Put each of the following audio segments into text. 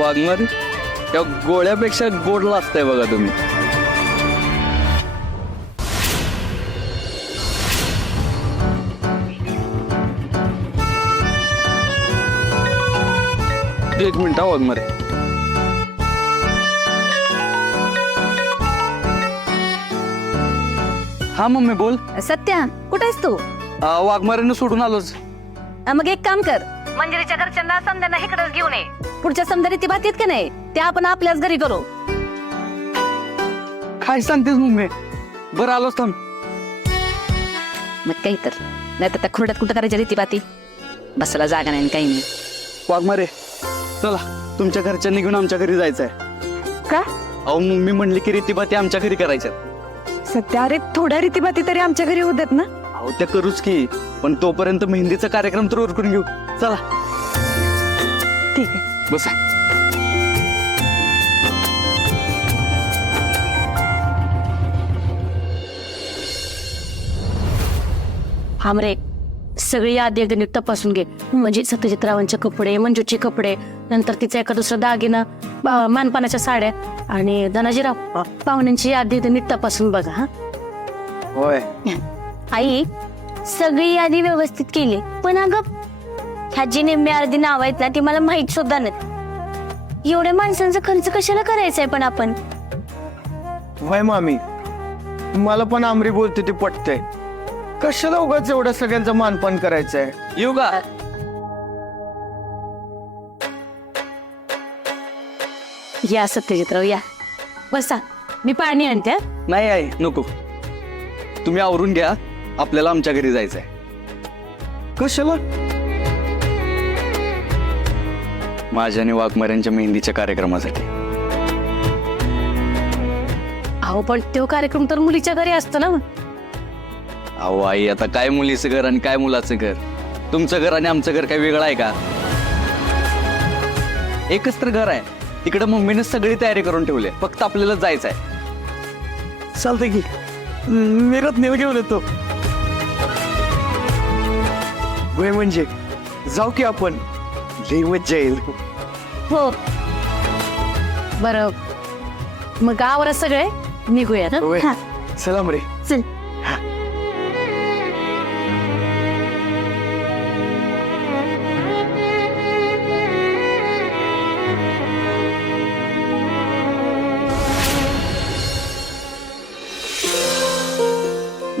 वाघमारे त्या गोळ्यापेक्षा गोड लागतंय बघा तुम्ही. एक मिनिट हा वाघमारे. हा मम्मी बोल. सत्या कुठे आहेस तू? वाघमारेनं सोडून आलोच. मग एक काम कर, मंजिरीच्या घरच्यांना समद्यांना इकडेच घेऊन ये. पुढच्या समजा रीती बात येत का नाही त्या आपण आपल्याच घरी करू. काय सांगतेस मम्मी? बरं आलोच थांब. मग काही तर नाही तर त्या खुर्ड्यात कुठं करायच्या रीती बाती. बसायला जागा नाही काही नाही. वाघमारे चला तुमच्या घरच्यांनी घेऊन आमच्या घरी जायचंय. का? अहो मम्मी म्हणली की रीतीबाती आमच्या घरी करायच्या. सध्या अरे थोड्या रीतीबाती तरी आमच्या घरी होऊ देत ना. अहो त्या करूच की, पण तोपर्यंत मेहंदीचा कार्यक्रम तर उरकून घेऊ. चला ठीक आहे. बसा. हमरे सगळी यादी एकदा नीट तपासून घे. म्हणजे सत्यजितरावांचे कपडे, मंजूचे कपडे, नंतर तिचा एका दुसरा दागिना, मानपानाच्या साड्या आणि धनाजीराव पाहुण्यांची यादी एकदा नीट तपासून बघा. हा होय. आई सगळी यादी व्यवस्थित केली, पण अगं ह्या जी निम्मी अर्धी नाव आहेत ना ती मला माहित सुद्धा नाही. एवढ्या माणसांचा खर्च कशाला करायचा आहे पण आपण? वय मामी, मला पण आमरी बोलते ते पटतंय. कशाला उगाच एवढं सगळ्यांचं मानपान करायचंय. येऊ का? या सत्यजितराव या, बसा. मी पाणी आणते. नाही आहे नको, तुम्ही आवरून घ्या. आपल्याला आमच्या घरी जायचंय. कशाला? माझ्या आणि वाघमाऱ्यांच्या मेहंदीच्या कार्यक्रमासाठी. अहो पण तो कार्यक्रम तर मुलीच्या घरी असतो ना. अहो आई, आता काय मुलीचं घर आणि काय मुलाचं घर? तुमचं घर आणि आमचं घर काय वेगळं आहे का? एकच तर घर आहे. तिकडे मम्मीने सगळी तयारी करून ठेवली, फक्त आपल्याला जायचंय. चालतंय की, मी रत्नेला घेऊन येतो. वय म्हणजे जाऊ की आपण, लई मज्जा येईल. हो बरं, मग गावावर सगळे निघूया ना. वय हा, सलाम रे. चल.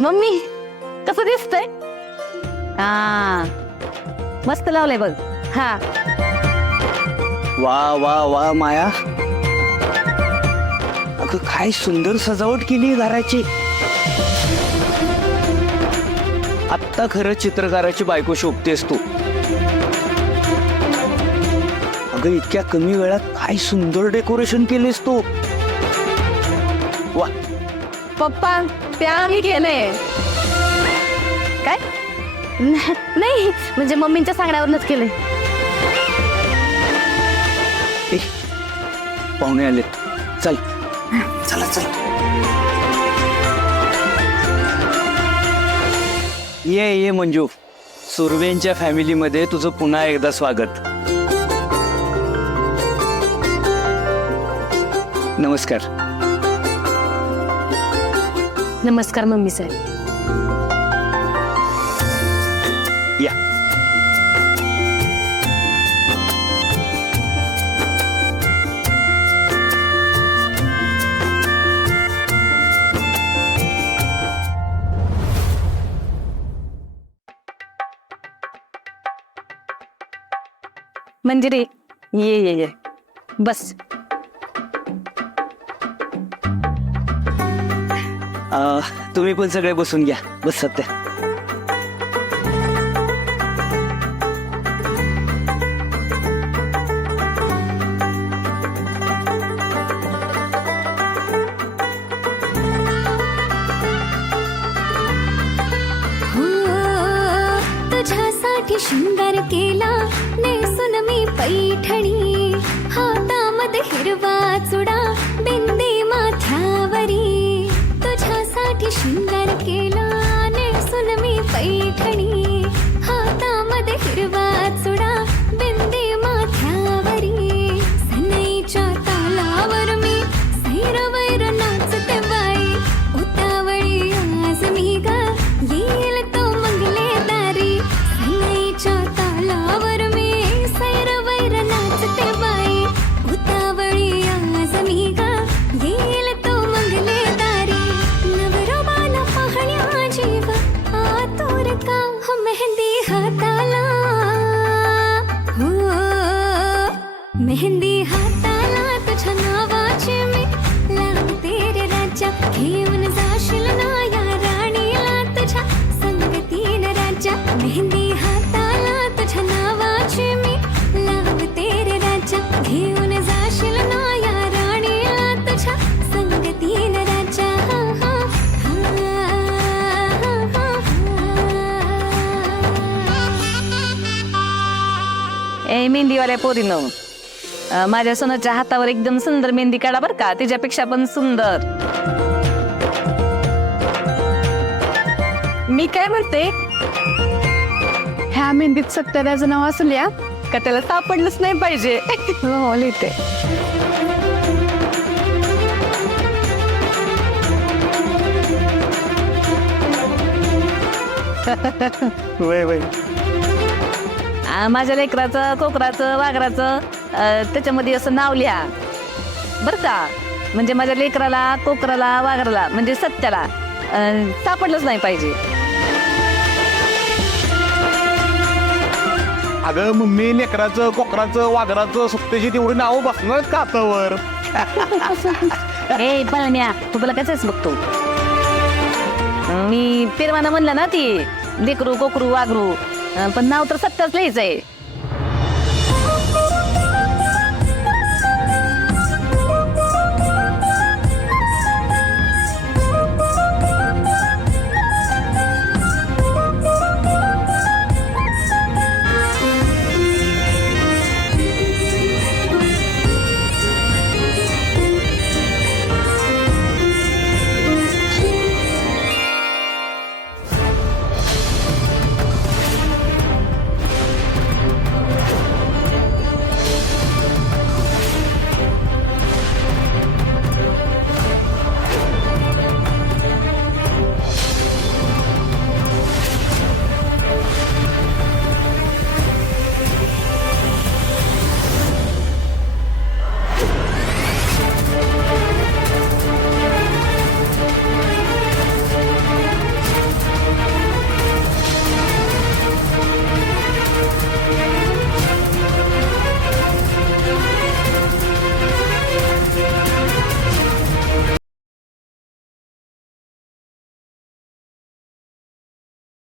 मम्मी कसं दिसतंय? हा मस्त लावलंय बघ. हा वा वा वा माया, अगं काय सुंदर सजावट केली घराची. आत्ता खरं चित्रकाराची बायको शोभतेस तू. अगं इतक्या कमी वेळात काय सुंदर डेकोरेशन केलेस तू. वा. पप्पा ते आम्ही केलंय. काय? नाही म्हणजे मम्मींच्या सांगण्यावरच केलंय. ए, पाहुणे आलेत. चल चला चला. ये मंजू, सुर्वेंच्या फॅमिलीमध्ये तुझं पुन्हा एकदा स्वागत. नमस्कार. नमस्कार मम्मी साहेब. या. मंजिरी ये बस. तुम्ही पण सगळे बसून घ्या. बस सत्या. तुझ्यासाठी शृंगार केला नेसून मी पैठणी, हातामध्ये हिरवा चुडा, बिंदी माथ्यावरी. तुझ्यासाठी शृंगार केला नेसून मी पैठणी, हातामध्ये हिरवा चुडा, बिंदी माथ्यावरी. मेहंदी हाताला तुझ्या नावाची मी लावते रे राजा घेऊन जाशील ना या राणीला तुझ्या संगतीनं राजा मेहंदी हाताला तुझ्या नावाची मी लावते रे राजा घेऊन जाशील ना या राणीला तुझ्या संगतीनं राजा ए मेहंदीवाल्या पोरीनं माझ्या सोनाच्या हातावर एकदम सुंदर मेहंदी काढा बर का, तिच्यापेक्षा पण सुंदर. मी काय म्हणते, ह्या मेहंदीत सत्याचं नाव असल्या का त्याला सापडलंच नाही पाहिजे. हो लिहिते. वय वय माझ्या लेकराचं कोकराचं वाघराचं त्याच्यामध्ये असं नाव लिहा बर का, म्हणजे माझ्या लेकराला कोकराला वाघराला म्हणजे सत्याला सापडलंच नाही पाहिजे. अगं मम्मी लेकराचं कोकराचं वाघराचं सत्याची तेवढी नावं बसणार का हातावर? ए पळण्या तू मला कसाच बघतो. मी पेरवाना म्हणलं ना ती लेकरू कोकरू वाघरू पण नाव तर सत्याच लिहायचंय.